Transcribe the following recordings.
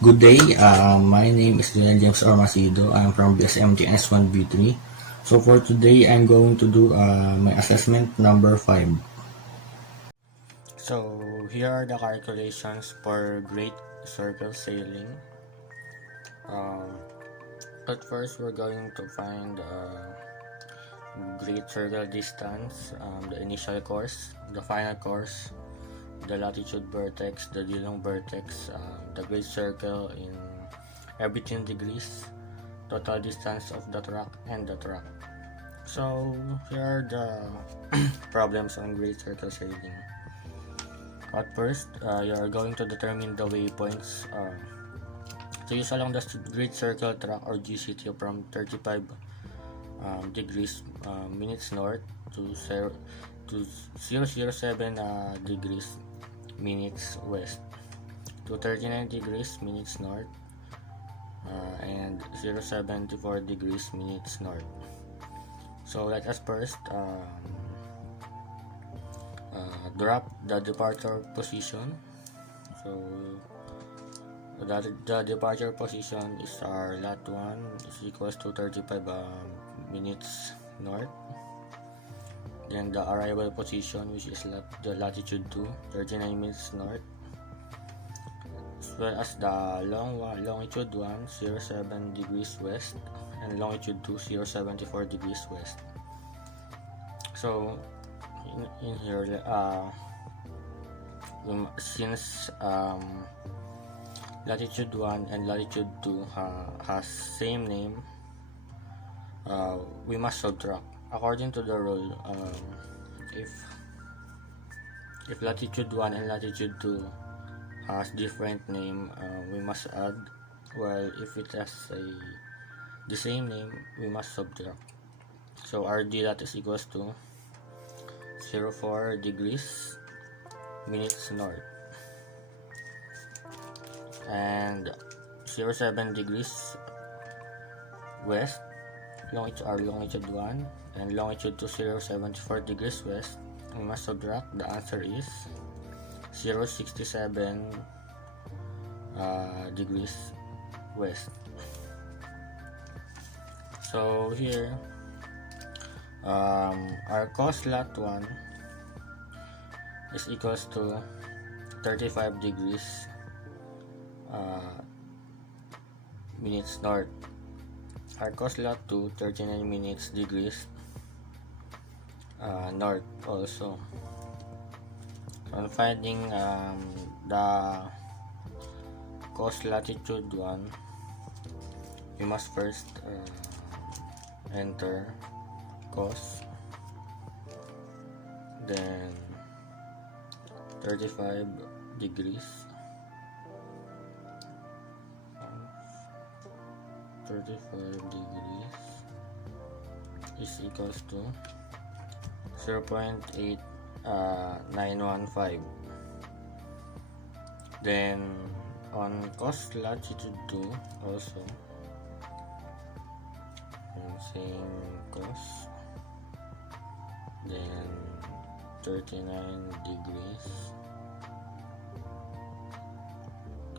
Good day, my name is James Ormacido. I'm from BSMT-NS1B3. So for today, I'm going to do my assessment number 5. So here are the calculations for Great Circle Sailing. Um, at first, we're going to find Great Circle distance, the initial course, the final course, the latitude vertex, the Dillon vertex, the Great Circle in every 10 degrees, total distance of the track and the track. So here are the problems on Great Circle Sailing. At first, you are going to determine the waypoints to use along the Great Circle track or GCT from 35 degrees minutes north to 007 degrees minutes west to 39 degrees minutes north and 074 degrees minutes north. So let us first drop the departure position. So the departure position is our lat 1 is equals to 35 minutes north. Then the arrival position, which is the latitude 2, 39 minutes north, as well as the longitude 1, 07 degrees west, and longitude 2, 074 degrees west. So in here, since latitude 1 and latitude 2 has same name, we must subtract. According to the rule, if latitude 1 and latitude 2 has different name, we must add, while if it has the same name, we must subtract. So our dlat is equals to 04 degrees minutes north and 07 degrees west, longitude 1 and longitude 2, 074 degrees west. We must subtract. The answer is 067 degrees west. So here our cos lat 1 is equals to 35 degrees minutes north. Our cos lat 2, 39 minutes degrees north also. So on finding the cos latitude 1, we must first enter cos, then 35 degrees 35 degrees is equals to 0.8915. Then on cos latitude 2 also, same cos, then 39 degrees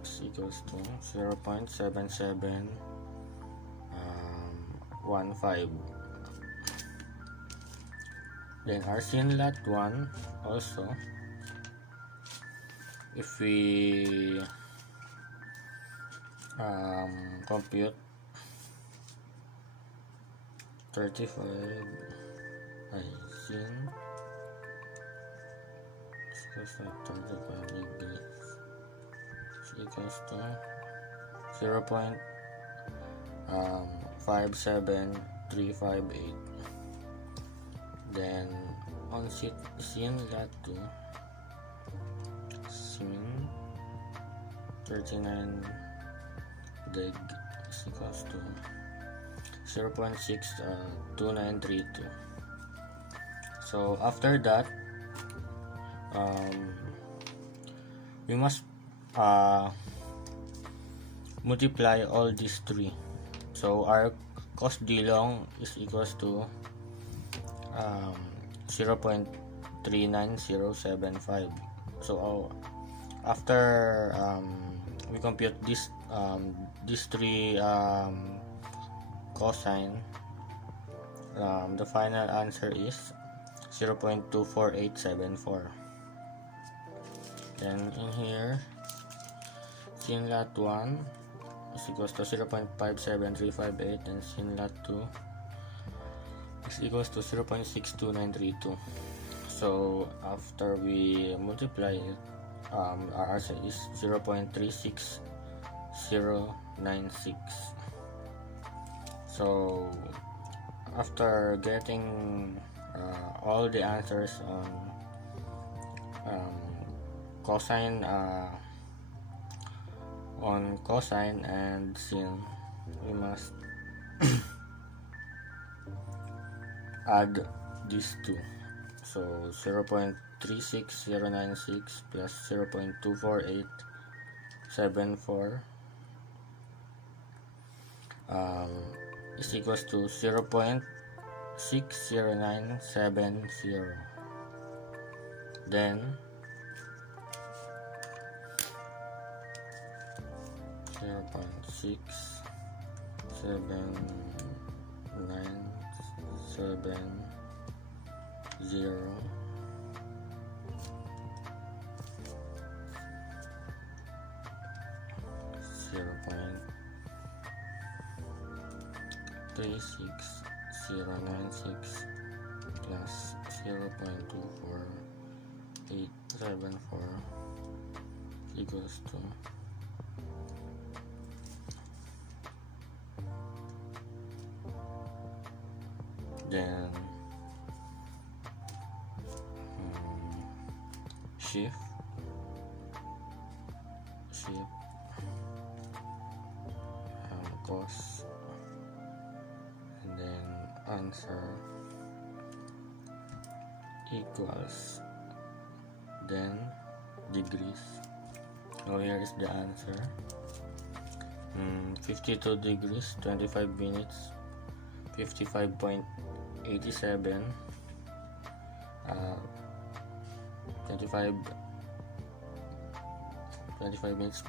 is equals to 0.7715. Then our sin lat 1 also, if we compute 35 sin is equals to 35 degrees is equals to 0.57358. Then on sin lat 2, sin 39 deg is equals to 0.62932. So after that, we must multiply all these three. So our cos d long is equals to 0.39075. So after we compute these three cosine, the final answer is 0.24874. Then in here, sin lat 1 is equals to 0.57358, and sin lat 2 is equals to 0.62932. So after we multiply it, our answer is 0.36096. So after getting all the answers on cosine and sin, we must add these two. So 0.36096 plus 0.24874 is equals to 0.60970. Then 0.67970 0.36096 plus 0.24874 equals to then shift cos, and then answer equals then degrees. So here is the answer. 52 degrees 25 minutes 55.87 25 minutes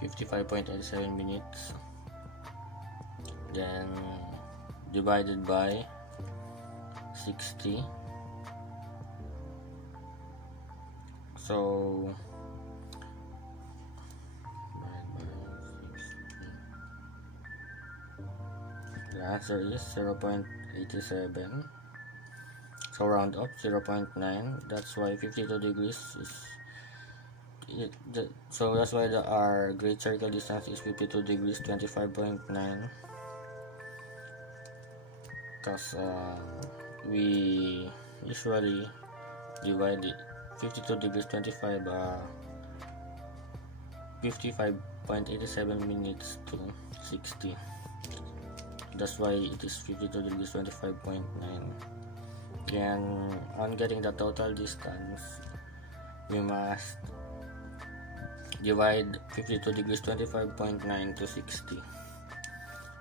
55.87 minutes, then divided by 60. So the answer is 0.87. So round up 0.9. That's why 52 degrees is so that's why our great circle distance is 52 degrees 25.9, because we usually divide it 52 degrees 55.87 minutes to 60. That's why it is 52 degrees 25.9. Then on getting the total distance, we must divide 52 degrees 25.9 to 60.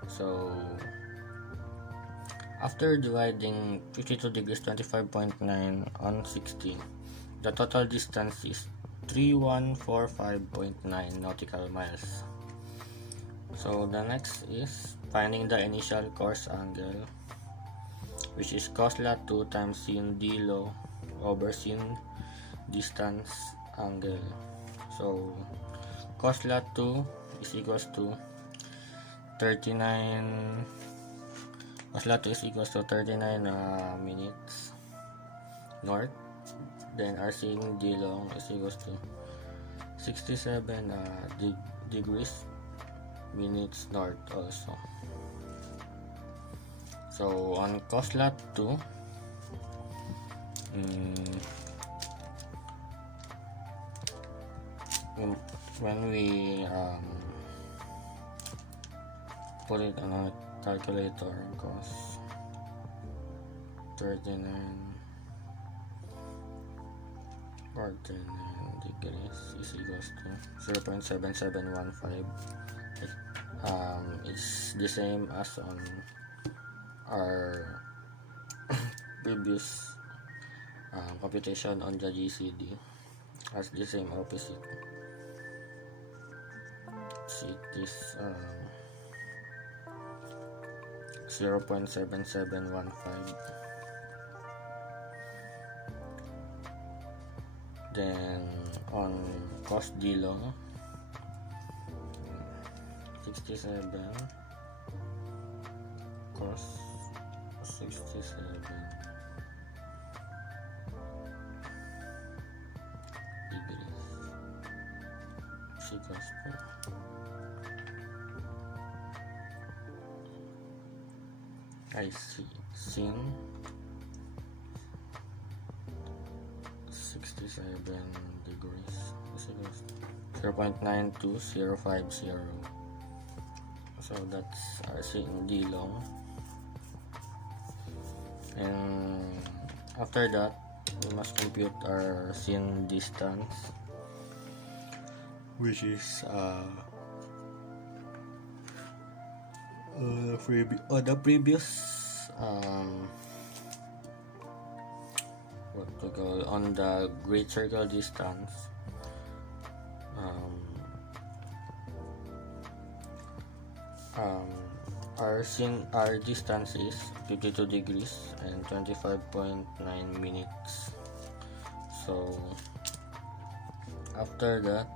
So after dividing 52 degrees 25.9 on 60, the total distance is 3145.9 nautical miles. So the next is finding the initial course angle, which is cos lat 2 times sin d low over sin distance angle. So cos lat 2 is equals to 39 minutes north. Then our sin d long is equals to 67 degrees minutes north also. So on cos lat 2, when we put it on a calculator, cos 49 degrees is equals to 0.7715. It's the same as on our previous computation on the GCD, as the same opposite. since it is 0.7715. Then on cost dilo 67, cost 67 degrees equals to I see sin 67 degrees is equals to 0.92050. So that's our sin d long, and after that we must compute our sin distance, which is the previous what we call on the great circle distance, our distance is 52 degrees and 25.9 minutes. So after that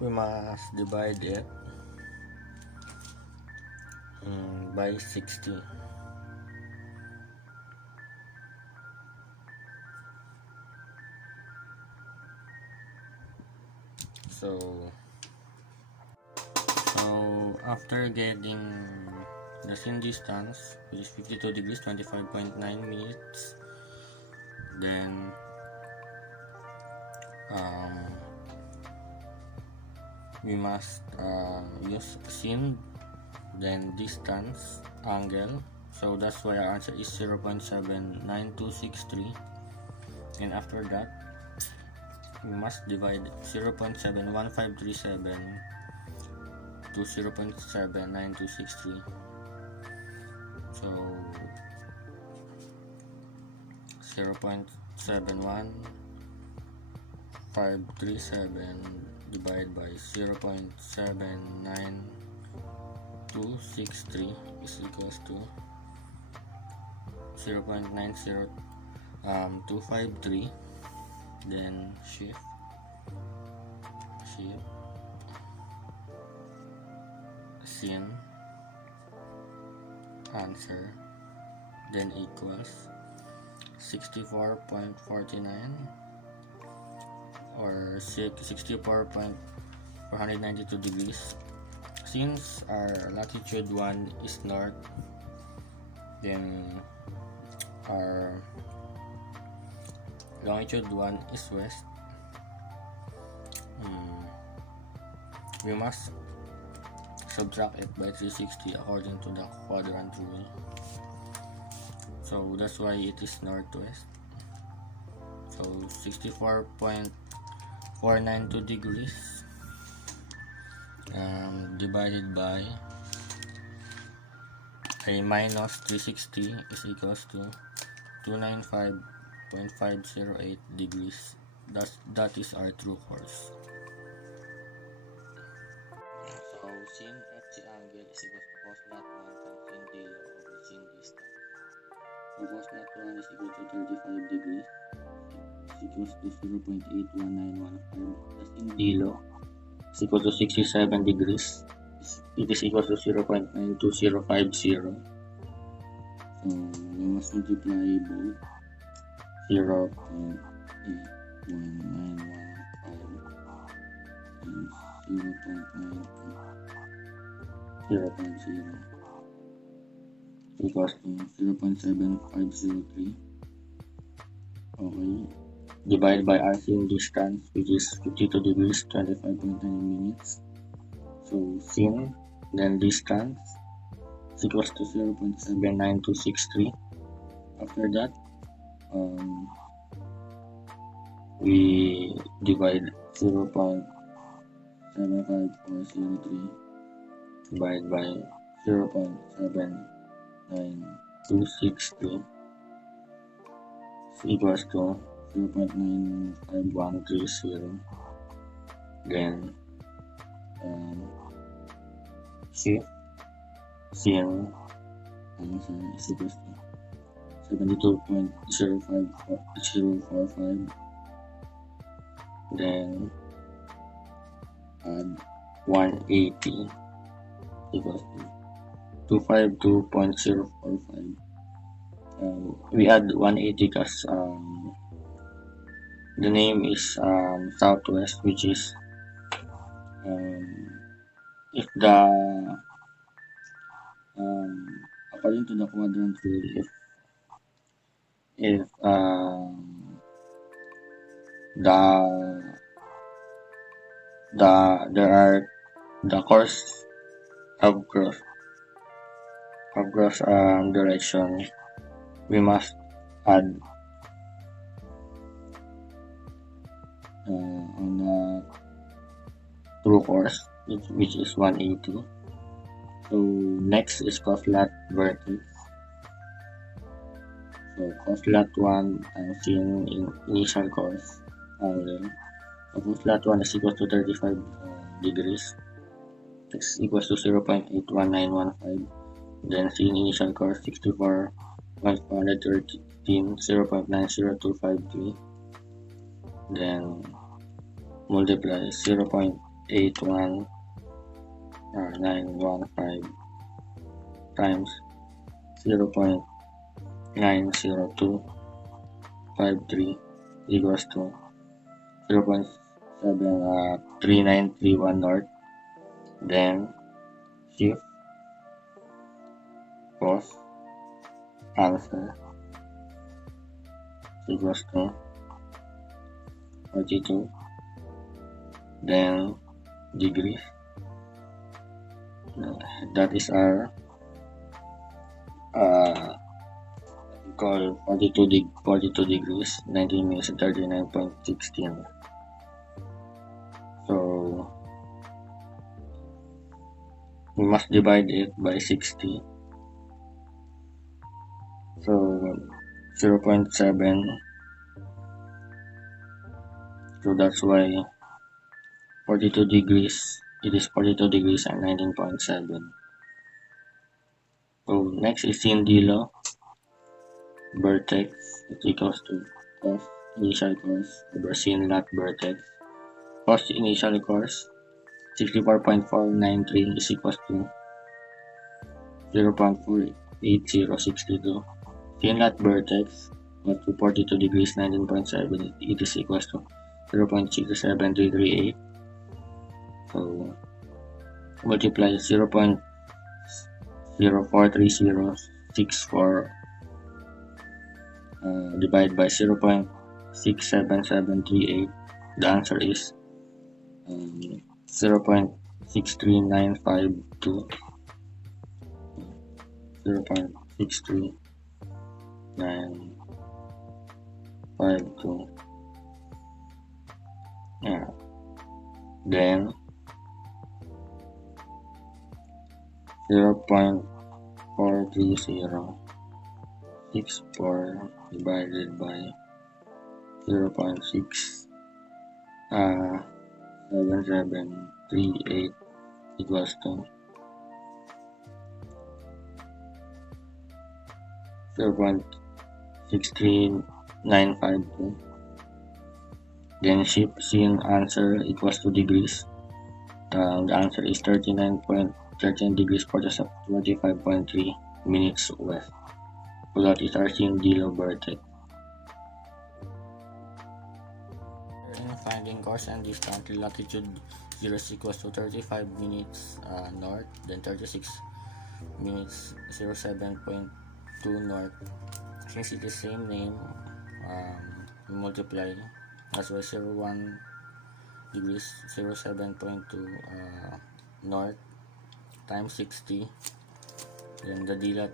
we must divide it by 60. So after getting the sin distance, which is 52 degrees 25.9 minutes, then we must use sin, then distance, angle. So that's why our answer is 0.79263, and after that we must divide 0.71537 to 0.79263. So 0.71537 divided by 0.79263 is equals to 0.90253. Then shift sin answer, then equals 64.49 or 64.492 degrees. Since our latitude 1 is north, then our longitude 1 is west, we must subtract it by 360 according to the quadrant rule. So that's why it is northwest. So 64.492 degrees divided by a minus 360 is equals to 295.508 degrees. That is our true course. So sin FC angle is equals to cos not 1 times sin dilo over sin distance. So cos not 1 is equal to 35 degrees is equals to 0.81915. The sin dilo is equal to 67 degrees. It is equal to 0.92050. So we must multiply both 0.8195 and 0.0 equals to 0.7503. Okay, divided by our sin distance, which is 52 degrees 25.9 minutes. So sin then distance is equals to 0.79263. After that we divide 0.75403 divided by 0.79263. equals to 0.95130. Then shift 0 is equals to 72.05045. Then add 180 equals to 252.045. We add 180 because the name is Southwest, which is if the according to the quadrant rule, if the course have cross direction, we must add on the true course, which is 180. So next is coslat vertex. So coslat 1 seen in initial course angle. So coslat 1 is equal to 35 degrees. X equals to 0.81915. Then seen initial course 64.413, 0.90253. Then multiply 0.81915 times 0.90253 equals to 0.73931 north. Then shift cos answer equals to 42. Then degrees, that is our call 42 degrees, 19 minutes and 39.16. So we must divide it by 60. So 0.7. So that's why 42 degrees, it is 42 degrees and 19.7. So next is Sindilo vertex, it equals to cos initial course over sin lat vertex. Cos initial course 64.493 is equals to 0.48062. Sin lat vertex equals to 42 degrees 19.7, it is equals to 0.67338. So multiply 0.043064 divide by 0.67738. The answer is 0.63952. 0.63952. Yeah. Then 0.43064 divided by 0.67738 equals to 0.63952. Then shift sin answer equals to degrees. The answer is 39.13 degrees 45.3 minutes west. So that is our Sindilo vertex. In finding course and distance, latitude 0 is equals to 35 minutes north, then 36 minutes 07.2 north. Since it is same name, multiply as well 01 degrees 07.2 north times 60. Then the DLAT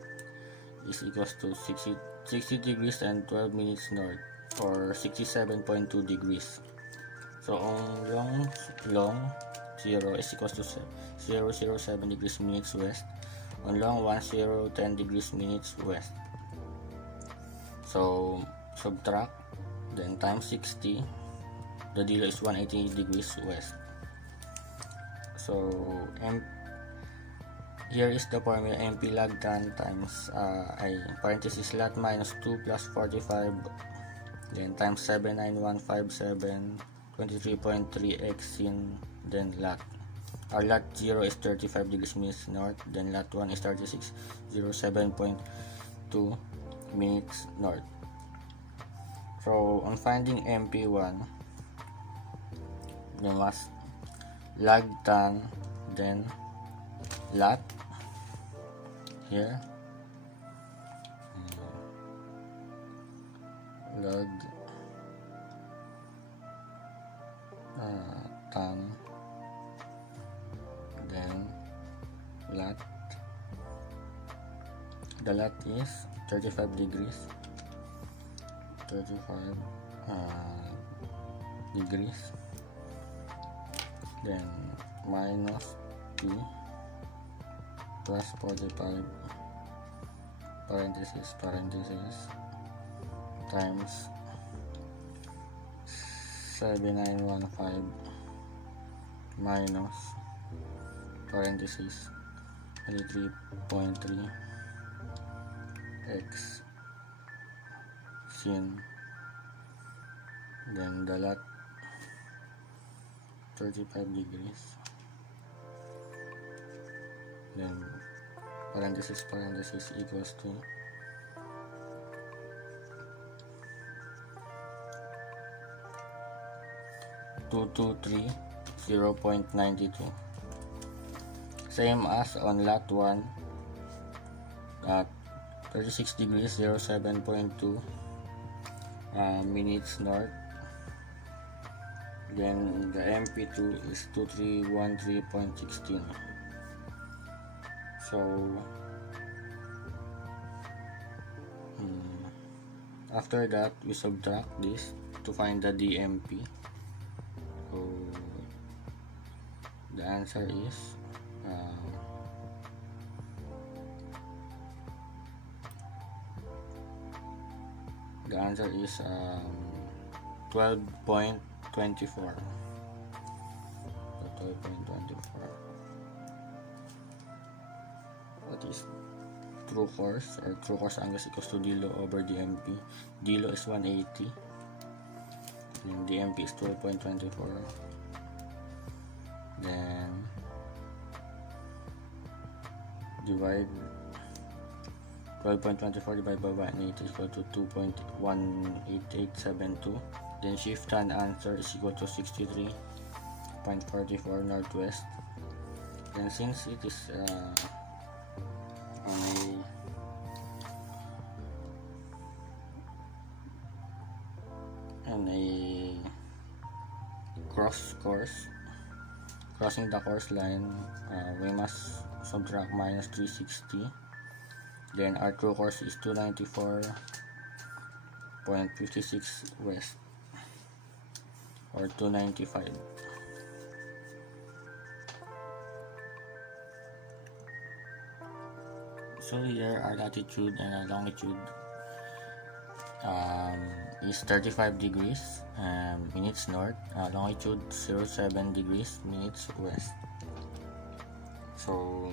is equals to 60 degrees and 12 minutes north, or 67.2 degrees. So on long 0 is equals to 007 degrees minutes west, on long 10 degrees minutes west. So subtract, then times 60. The dilo is 180 degrees west. So here is the formula: MP log tan times parenthesis lat minus 2 plus 45, then times 79157 23.3 x sin, then lat. Our lat 0 is 35 degrees minutes north, then lat 1 is 3607.2 minutes north. So on finding MP1, you must log tan, then lat here, log tan, then lat. The lat is 35 degrees, 35 degrees, then minus 2 plus 45 parenthesis times 7915 minus parenthesis 23.3 x sin, then the lat 35 degrees, then parenthesis equals to 223.0.92, same as on lat 1 at 36 degrees 07.2 minutes north. Then the MP2 is 2313.16. So after that, we subtract this to find the DMP. So the answer is 12.24. That is true course, or true course angle equals to dilo over DMP. Dilo is 180 and DMP is 12.24. Then divide 12.24 divided by 180 is equal to 2.18872. Then shift tan answer is equal to 63.44 northwest. Then since it is on a cross course, crossing the course line, we must subtract minus 360. Then our true course is 294.56 west, or 295. So here our latitude and our longitude is 35 degrees minutes north, longitude 07 degrees minutes west. So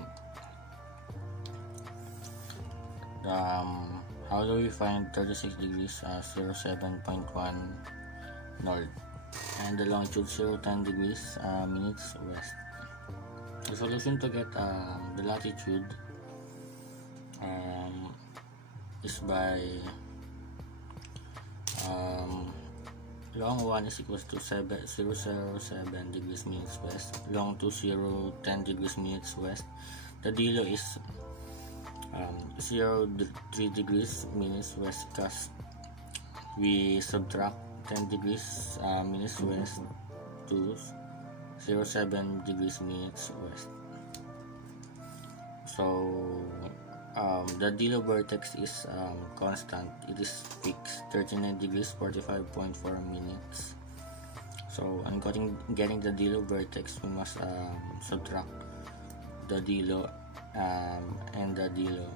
how do we find 36 degrees 07.1 north and the longitude 010 degrees minutes west? The solution to get the latitude is by long 1 is equals to 007 degrees minutes west, long 010 degrees minutes west. The dilo is 0.3 degrees minutes west, because we subtract 10 degrees minutes west to 0.7 degrees minutes west. So the dilo vertex is constant, it is fixed 39 degrees 45.4 minutes. So on getting the dilo vertex, we must subtract the dilo and the dilo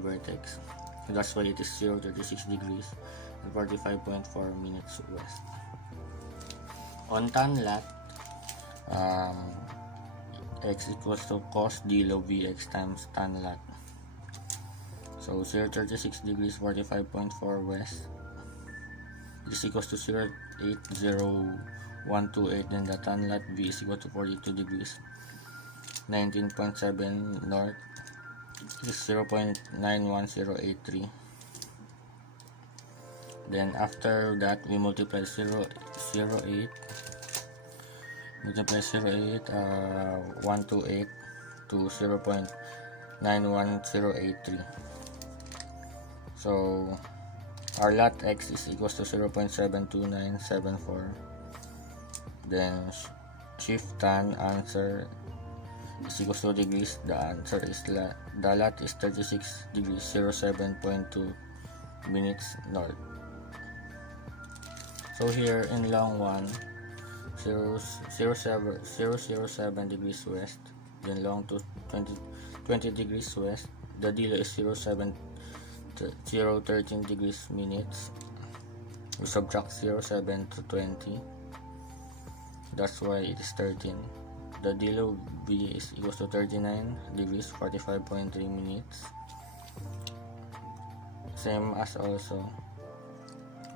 vertex. That's why it is 036 degrees and 45.4 minutes west. On tan lat, x equals to cos d log vx times tan lat. So 036 degrees 45.4 west is equals to 0.80128, then the tan lat v is equal to 42 degrees 19.7 north is 0.91083. Then after that we multiply 0.8 128 to 0.91083. So our lat x is equals to 0.72974. Then shift tan answer is equals to degrees. The answer is the lat is 36 degrees 07.2 minutes north. So here in long 1, 007 degrees west, then long 2 20 degrees west. The dilo is 013 degrees minutes. We subtract 07 to 20, that's why it is 13. The dilo v is equals to 39 degrees 45.3 minutes. Same as also,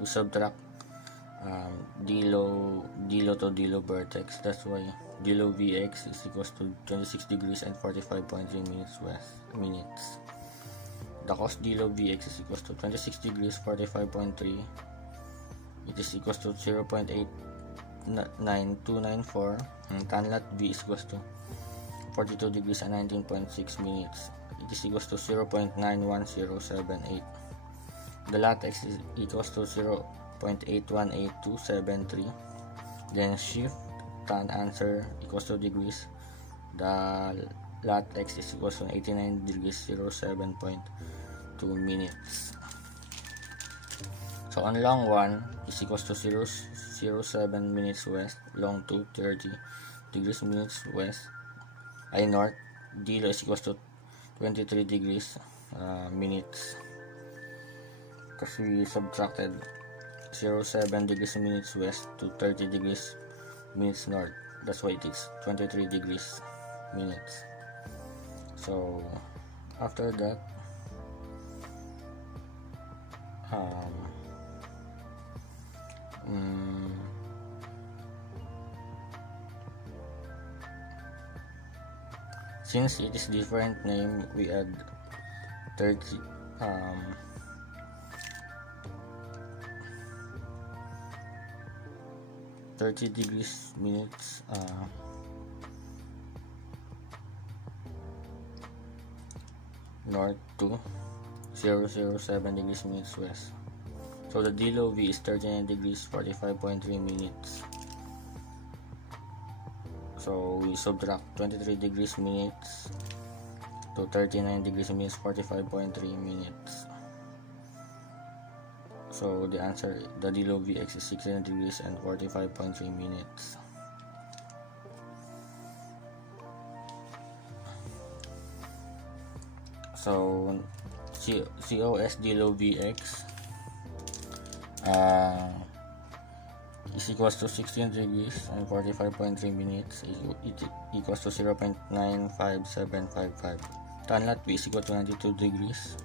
we subtract dilo to dilo vertex, that's why dilo vx is equals to 26 degrees and 45.3 minutes west minutes. The cos dilo vx is equals to 26 degrees 45.3. It is equals to 0.89294, and tan lat v is equals to 42 degrees and 19.6 minutes. It is equals to 0.91078. The lat x is equals to 0.818273. Then shift tan answer equals to degrees. The lat x is equals to 89 degrees 07.2 minutes. So on long 1 is equals to 007 minutes west, long 2 30 degrees minutes west ay north. Dilo is equals to 23 degrees minutes, because we subtracted 07 degrees minutes west to 30 degrees minutes north, that's why it is 23 degrees minutes. So after that, since it is different name, we add 30 30 degrees minutes north to 007 degrees minutes west. So the dilo v is 39 degrees 45.3 minutes. So we subtract 23 degrees minutes to 39 degrees minutes 45.3 minutes. So the answer, the dilo vx is 69 degrees and 45.3 minutes. So COS dilo vx is equals to 16 degrees and 45.3 minutes. It equals to 0.95755. Tan lat v is equal to 92 degrees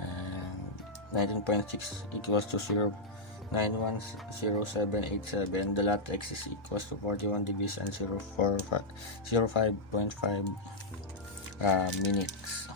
and 19.6 equals to 0.910787. The lat x is equals to 41 degrees and 05.5 minutes.